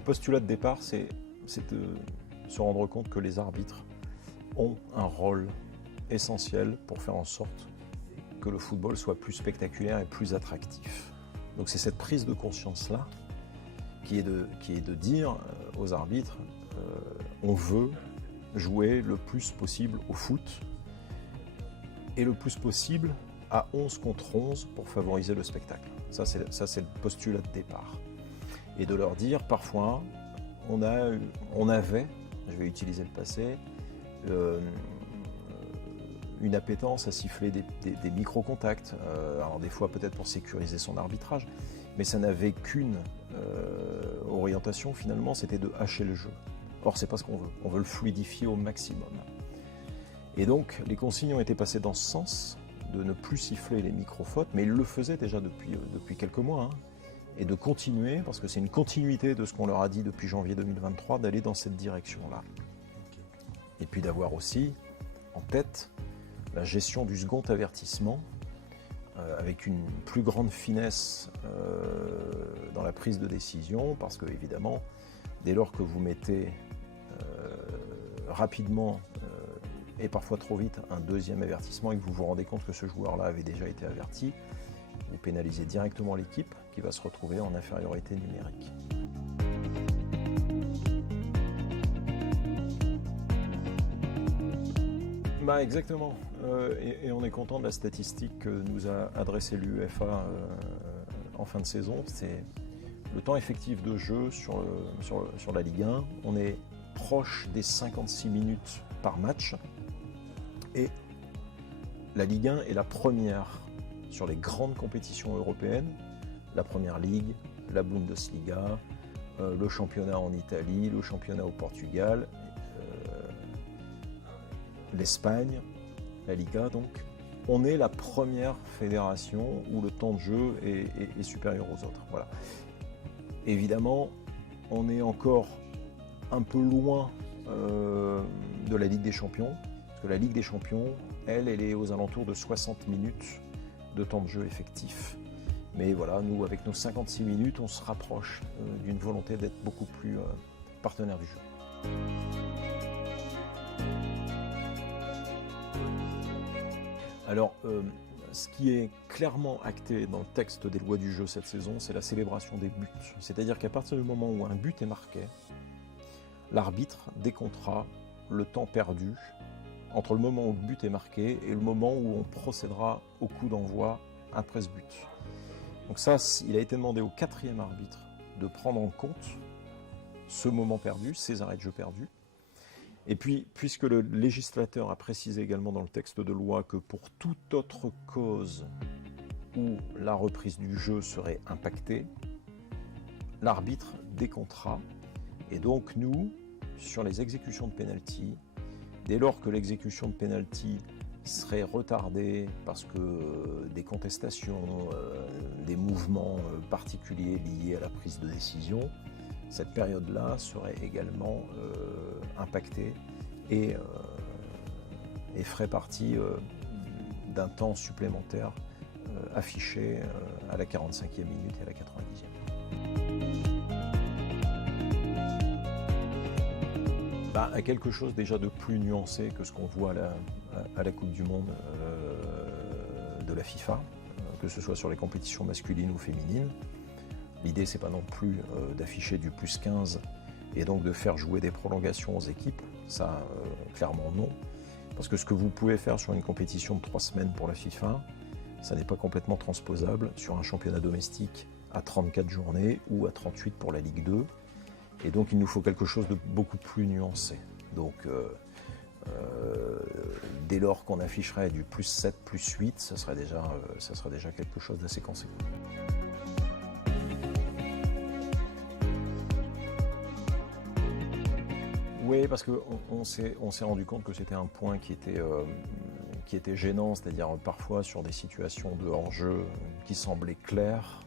le postulat de départ, c'est de se rendre compte que les arbitres ont un rôle essentiel pour faire en sorte que le football soit plus spectaculaire et plus attractif. Donc c'est cette prise de conscience-là qui est de dire aux arbitres on veut jouer le plus possible au foot et le plus possible à 11 contre 11 pour favoriser le spectacle. Ça c'est le postulat de départ. Et de leur dire parfois on avait, je vais utiliser le passé, une appétence à siffler des micro-contacts, alors des fois peut-être pour sécuriser son arbitrage, mais ça n'avait qu'une orientation finalement, c'était de hacher le jeu. Or c'est pas ce qu'on veut, on veut le fluidifier au maximum. Et donc les consignes ont été passées dans ce sens, de ne plus siffler les micro-fautes, mais ils le faisaient déjà depuis quelques mois, hein, et de continuer, parce que c'est une continuité de ce qu'on leur a dit depuis janvier 2023, d'aller dans cette direction-là. Et puis d'avoir aussi en tête la gestion du second avertissement, avec une plus grande finesse dans la prise de décision, parce que évidemment, dès lors que vous mettez rapidement et parfois trop vite un deuxième avertissement et que vous vous rendez compte que ce joueur-là avait déjà été averti, vous pénalisez directement l'équipe qui va se retrouver en infériorité numérique. Bah exactement, et on est content de la statistique que nous a adressée l'UEFA en fin de saison. C'est le temps effectif de jeu sur la Ligue 1. On est proche des 56 minutes par match, et la Ligue 1 est la première sur les grandes compétitions européennes, la Première Ligue, la Bundesliga, le championnat en Italie, le championnat au Portugal, l'Espagne, la Liga donc. On est la première fédération où le temps de jeu est supérieur aux autres. Voilà. Évidemment, on est encore un peu loin de la Ligue des Champions, parce que la Ligue des Champions, elle est aux alentours de 60 minutes de temps de jeu effectif. Mais voilà, nous, avec nos 56 minutes, on se rapproche d'une volonté d'être beaucoup plus partenaire du jeu. Alors, ce qui est clairement acté dans le texte des lois du jeu cette saison, c'est la célébration des buts. C'est-à-dire qu'à partir du moment où un but est marqué, l'arbitre décomptera le temps perdu entre le moment où le but est marqué et le moment où on procédera au coup d'envoi après ce but. Donc ça, il a été demandé au 4e arbitre de prendre en compte ce moment perdu, ces arrêts de jeu perdus. Et puis, puisque le législateur a précisé également dans le texte de loi que pour toute autre cause où la reprise du jeu serait impactée, l'arbitre décomptera. Et donc nous, sur les exécutions de pénalty, dès lors que l'exécution de pénalty serait retardée parce que des contestations, des mouvements particuliers liés à la prise de décision, cette période-là serait également impactée et ferait partie d'un temps supplémentaire affiché à la 45e minute et à la 90e. À quelque chose déjà de plus nuancé que ce qu'on voit à la Coupe du Monde de la FIFA, que ce soit sur les compétitions masculines ou féminines. L'idée, c'est pas non plus d'afficher du plus 15 et donc de faire jouer des prolongations aux équipes, ça clairement non. Parce que ce que vous pouvez faire sur une compétition de 3 semaines pour la FIFA, ça n'est pas complètement transposable sur un championnat domestique à 34 journées ou à 38 pour la Ligue 2. Et donc il nous faut quelque chose de beaucoup plus nuancé. Donc dès lors qu'on afficherait du plus 7, plus 8, ça serait déjà quelque chose d'assez conséquent. Oui, parce qu'on s'est rendu compte que c'était un point qui était gênant, c'est-à-dire parfois sur des situations de hors-jeu qui semblaient claires,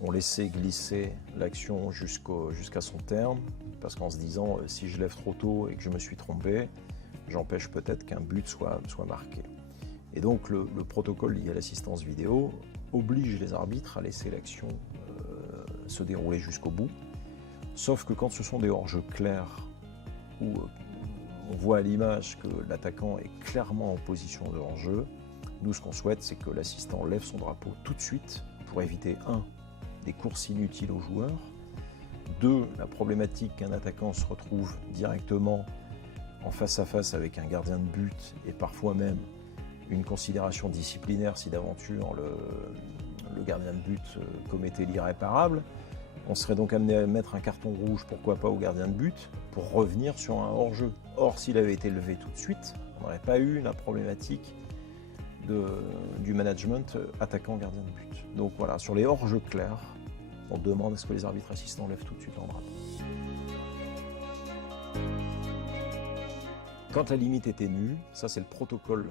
on laissait glisser l'action jusqu'à son terme, parce qu'en se disant si je lève trop tôt et que je me suis trompé, j'empêche peut-être qu'un but soit marqué. Et donc le protocole lié à l'assistance vidéo oblige les arbitres à laisser l'action se dérouler jusqu'au bout, Sauf que quand ce sont des hors-jeux clairs, où on voit à l'image que l'attaquant est clairement en position de hors-jeu, nous ce qu'on souhaite c'est que l'assistant lève son drapeau tout de suite pour éviter 1. Des courses inutiles aux joueurs, 2. La problématique qu'un attaquant se retrouve directement en face à face avec un gardien de but et parfois même une considération disciplinaire si d'aventure le gardien de but commettait l'irréparable. On serait donc amené à mettre un carton rouge, pourquoi pas, au gardien de but, pour revenir sur un hors-jeu. Or, s'il avait été levé tout de suite, on n'aurait pas eu la problématique du management attaquant-gardien de but. Donc voilà, sur les hors-jeux clairs, on demande est-ce que les arbitres assistants lèvent tout de suite leur drapeau. Quand la limite est ténue, ça c'est le protocole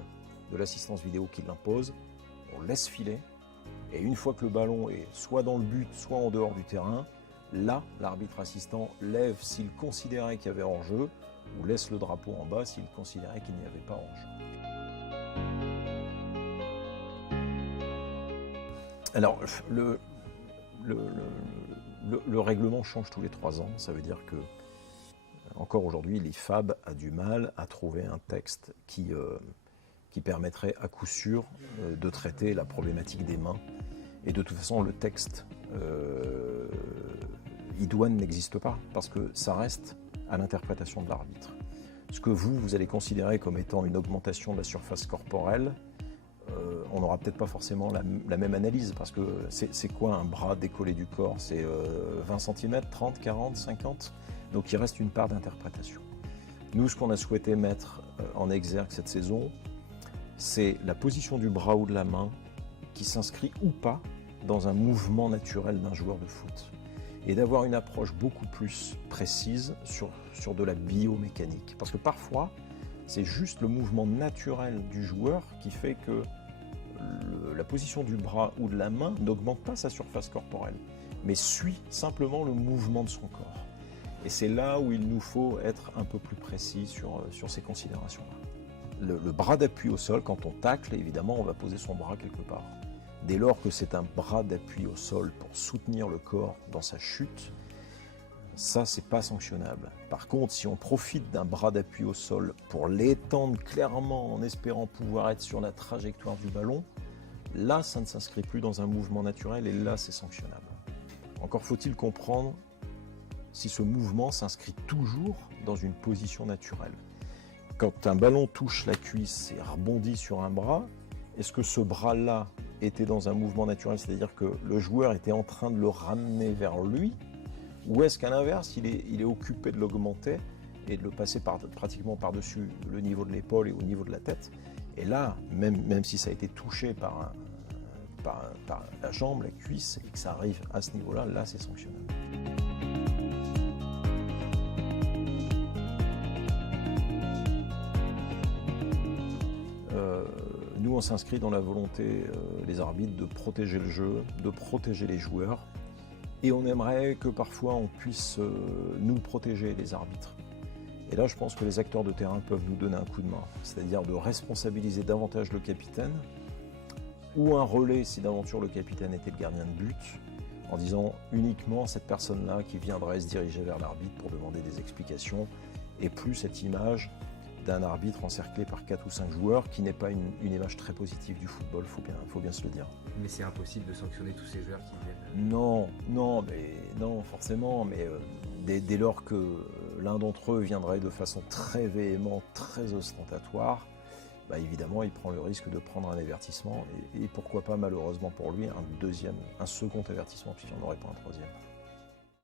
de l'assistance vidéo qui l'impose, on laisse filer, et une fois que le ballon est soit dans le but, soit en dehors du terrain, là, l'arbitre assistant lève s'il considérait qu'il y avait hors-jeu, ou laisse le drapeau en bas s'il considérait qu'il n'y avait pas hors-jeu. Alors, le règlement change tous les 3 ans, ça veut dire que, encore aujourd'hui, l'IFAB a du mal à trouver un texte qui permettrait à coup sûr de traiter la problématique des mains. Et de toute façon, le texte idoine n'existe pas, parce que ça reste à l'interprétation de l'arbitre. Ce que vous allez considérer comme étant une augmentation de la surface corporelle, on n'aura peut-être pas forcément la même analyse, parce que c'est quoi un bras décollé du corps? C'est 20 cm, 30, 40, 50? Donc il reste une part d'interprétation. Nous, ce qu'on a souhaité mettre en exergue cette saison, c'est la position du bras ou de la main qui s'inscrit ou pas dans un mouvement naturel d'un joueur de foot. Et d'avoir une approche beaucoup plus précise sur de la biomécanique. Parce que parfois, c'est juste le mouvement naturel du joueur qui fait que la position du bras ou de la main n'augmente pas sa surface corporelle, mais suit simplement le mouvement de son corps. Et c'est là où il nous faut être un peu plus précis sur ces considérations-là. Le bras d'appui au sol, quand on tacle, évidemment, on va poser son bras quelque part. Dès lors que c'est un bras d'appui au sol pour soutenir le corps dans sa chute, ça, c'est pas sanctionnable. Par contre, si on profite d'un bras d'appui au sol pour l'étendre clairement en espérant pouvoir être sur la trajectoire du ballon, là, ça ne s'inscrit plus dans un mouvement naturel et là, c'est sanctionnable. Encore faut-il comprendre si ce mouvement s'inscrit toujours dans une position naturelle. Quand un ballon touche la cuisse et rebondit sur un bras, est-ce que ce bras-là était dans un mouvement naturel, c'est-à-dire que le joueur était en train de le ramener vers lui, ou est-ce qu'à l'inverse, il est occupé de l'augmenter et de le passer pratiquement par-dessus le niveau de l'épaule et au niveau de la tête? Et là, même si ça a été touché par la jambe, la cuisse, et que ça arrive à ce niveau-là, là c'est sanctionnable. Nous, on s'inscrit dans la volonté, les arbitres, de protéger le jeu, de protéger les joueurs. Et on aimerait que parfois on puisse nous protéger, les arbitres. Et là, je pense que les acteurs de terrain peuvent nous donner un coup de main. C'est-à-dire de responsabiliser davantage le capitaine, ou un relais si d'aventure le capitaine était le gardien de but, en disant uniquement cette personne-là qui viendrait se diriger vers l'arbitre pour demander des explications, et plus cette image d'un arbitre encerclé par 4 ou 5 joueurs, qui n'est pas une image très positive du football, faut bien se le dire. Mais c'est impossible de sanctionner tous ces joueurs qui viennent. Non, forcément, mais dès lors que l'un d'entre eux viendrait de façon très véhémente, très ostentatoire, bah évidemment, il prend le risque de prendre un avertissement, et pourquoi pas, malheureusement pour lui, un second avertissement, puisqu'il n'y en aurait pas un troisième.